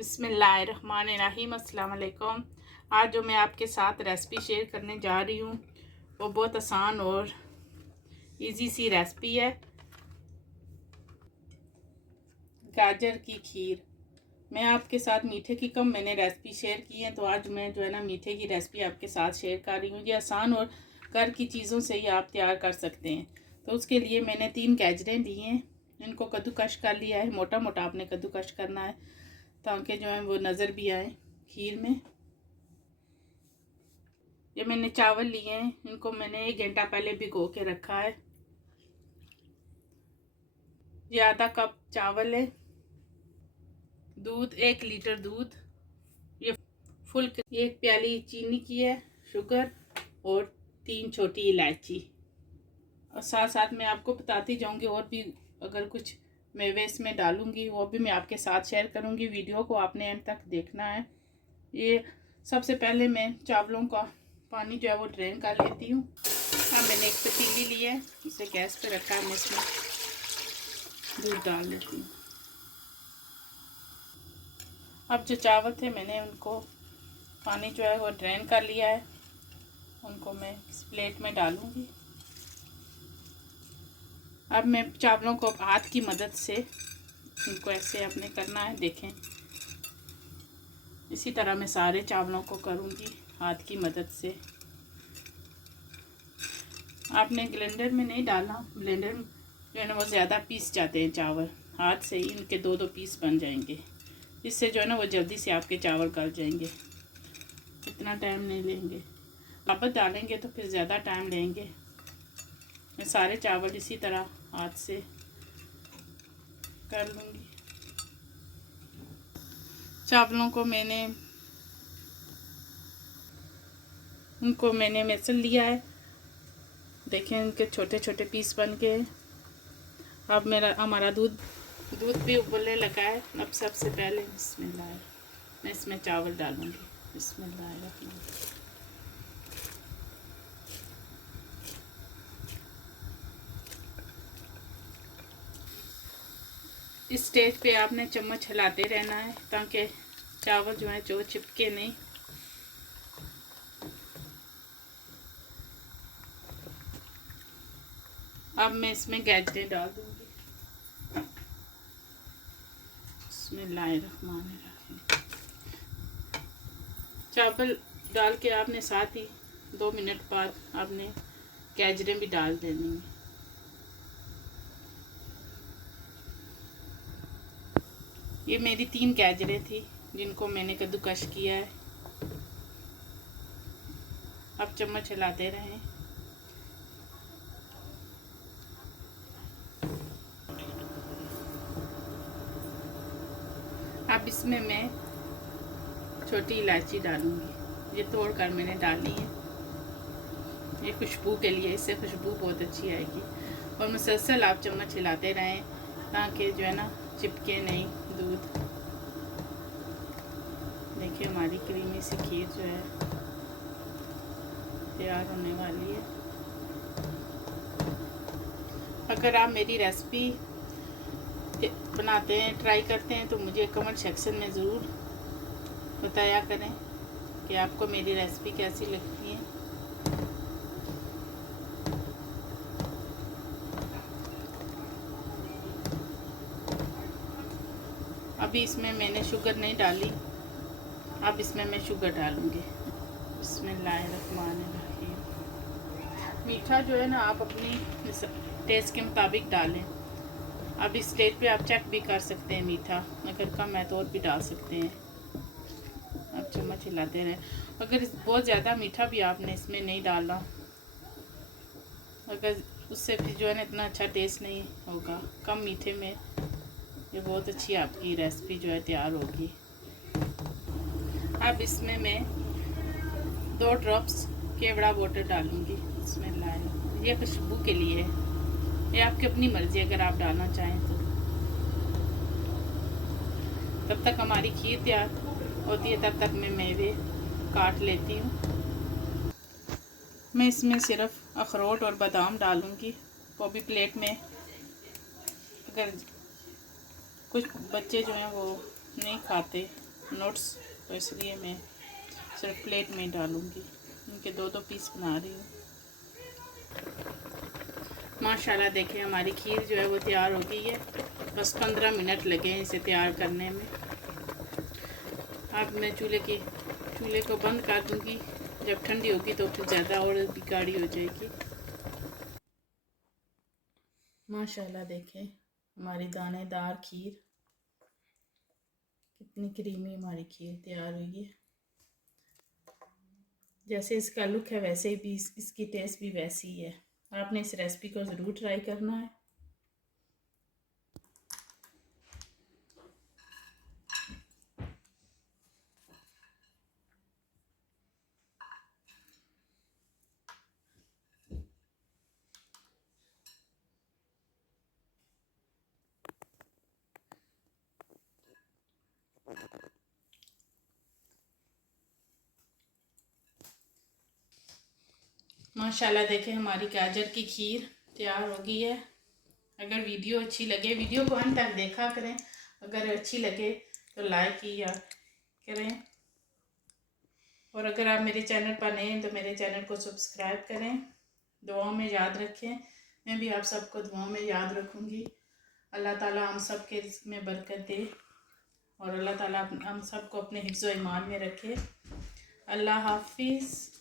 बिस्मिल्लाहिर्रहमानिर्रहीम। अस्सलाम वालेकुम। आज जो मैं आपके साथ रेसिपी शेयर करने जा रही हूँ वो बहुत आसान और इजी सी रेसिपी है, गाजर की खीर। मैं आपके साथ मीठे की कम मैंने रेसिपी शेयर की है, तो आज मैं जो है ना मीठे की रेसिपी आपके साथ शेयर कर रही हूँ। ये आसान और घर की चीज़ों से ही आप तैयार कर सकते हैं। तो उसके लिए मैंने 3 गाजरें ली हैं, इनको कद्दूकश कर लिया है। मोटा मोटा आपने कद्दूकश करना है ताकि जो है वो नज़र भी आए खीर में। ये मैंने चावल लिए हैं, इनको मैंने 1 घंटा पहले भिगो के रखा है। ये आधा कप चावल है, दूध 1 लीटर दूध, ये फुल 1 प्याली चीनी की है, शुगर और 3 छोटी इलायची। और साथ साथ मैं आपको बताती जाऊंगी और भी अगर कुछ मेवे इसमें डालूंगी वो भी मैं आपके साथ शेयर करूंगी। वीडियो को आपने एंड तक देखना है। ये सबसे पहले मैं चावलों का पानी जो है वो ड्रेन कर लेती हूँ। हाँ, मैंने एक पतीली ली है, इसे गैस पे रखा है। मैं इसमें दूध डाल लेती हूँ। अब जो चावल थे मैंने उनको पानी जो है वो ड्रेन कर लिया है, उनको मैं इस प्लेट में डालूँगी। अब मैं चावलों को हाथ की मदद से उनको ऐसे अपने करना है, देखें इसी तरह मैं सारे चावलों को करूँगी हाथ की मदद से। आपने ब्लेंडर में नहीं डालना, ब्लेंडर में जो है ना वो ज़्यादा पीस जाते हैं चावल। हाथ से ही इनके 2-2 पीस बन जाएंगे, इससे जो है ना वो जल्दी से आपके चावल गल जाएंगे, इतना टाइम नहीं लेंगे। वापस डालेंगे तो फिर ज़्यादा टाइम लेंगे। मैं सारे चावल इसी तरह हाथ से कर लूँगी। चावलों को मैंने मसल लिया है, देखें इनके छोटे छोटे पीस बन के। अब हमारा दूध भी उबलने लगा है। अब सबसे पहले बिस्मिल्लाह मैं इसमें चावल डालूँगी। बिस्मिल्लाह। इस स्टेज पे आपने चम्मच हिलाते रहना है ताकि चावल जो है जो चिपके नहीं। अब मैं इसमें गाजरें डाल दूंगी। बिस्मिल्लाहिर्रहमानिर्रहीम। चावल डाल के आपने साथ ही 2 मिनट बाद आपने गाजरें भी डाल देनी है। ये मेरी 3 गाजरें थी जिनको मैंने कद्दूकश किया है। अब चम्मच हिलाते रहें। अब इसमें मैं छोटी इलायची डालूंगी, ये तोड़कर मैंने डाली है, ये खुशबू के लिए, इससे खुशबू बहुत अच्छी आएगी। और मुसलसल आप चम्मच हिलाते रहें ताकि जो है ना चिपके नहीं दूध। देखिए हमारी क्रीमी सी खीर जो है तैयार होने वाली है। अगर आप मेरी रेसिपी बनाते हैं, ट्राई करते हैं, तो मुझे कमेंट सेक्शन में ज़रूर बताया करें कि आपको मेरी रेसिपी कैसी लगती है। अभी इसमें मैंने शुगर नहीं डाली, अब इसमें मैं शुगर डालूँगी। बिस्मिल्लाहिर्रहमानिर्रहीम। मीठा जो है ना आप अपनी टेस्ट के मुताबिक डालें। अब इस स्टेज पे आप चेक भी कर सकते हैं, मीठा अगर कम है तो और भी डाल सकते हैं। अब चम्मच हिलाते रहें। अगर बहुत ज़्यादा मीठा भी आपने इसमें नहीं डाला, अगर उससे भी जो है ना इतना अच्छा टेस्ट नहीं होगा। कम मीठे में ये बहुत अच्छी आपकी रेसिपी जो है तैयार होगी। अब इसमें मैं 2 ड्रॉप्स केवड़ा वाटर डालूँगी। इसमें ये खुशबू के लिए है, ये आपकी अपनी मर्ज़ी, अगर आप डालना चाहें तो। तब तक हमारी खीर तैयार होती है, तब तक मैं मेवे काट लेती हूँ। मैं इसमें सिर्फ अखरोट और बादाम डालूँगी, वो भी प्लेट में। अगर कुछ बच्चे जो हैं वो नहीं खाते नोट्स, तो इसलिए मैं सिर्फ प्लेट में डालूँगी। इनके 2-2 पीस बना रही हूँ। माशाल्लाह देखें हमारी खीर जो है वो तैयार हो गई है। बस 15 मिनट लगे हैं इसे तैयार करने में। अब मैं चूल्हे को बंद कर दूँगी। जब ठंडी होगी तो फिर ज़्यादा और भी गाढ़ी हो जाएगी। माशाल्लाह देखें हमारी दानेदार खीर, कितनी क्रीमी हमारी खीर तैयार हुई है। जैसे इसका लुक है वैसे ही भी इसकी टेस्ट भी वैसी ही है। आपने इस रेसिपी को ज़रूर ट्राई करना है। माशाल्लाह देखें हमारी गाजर की खीर तैयार हो गई है। अगर वीडियो अच्छी लगे, वीडियो को अंत तक देखा करें। अगर अच्छी लगे तो लाइक किया करें, और अगर आप मेरे चैनल पर नए हैं तो मेरे चैनल को सब्सक्राइब करें। दुआओं में याद रखें। मैं भी आप सबको दुआओं में याद रखूँगी। अल्लाह ताला हम सब के रिज़्क़ में बरकत दे, और अल्लाह ताला हम सबको अपने हिफ्ज़ व ईमान में रखे। अल्लाह हाफिज़।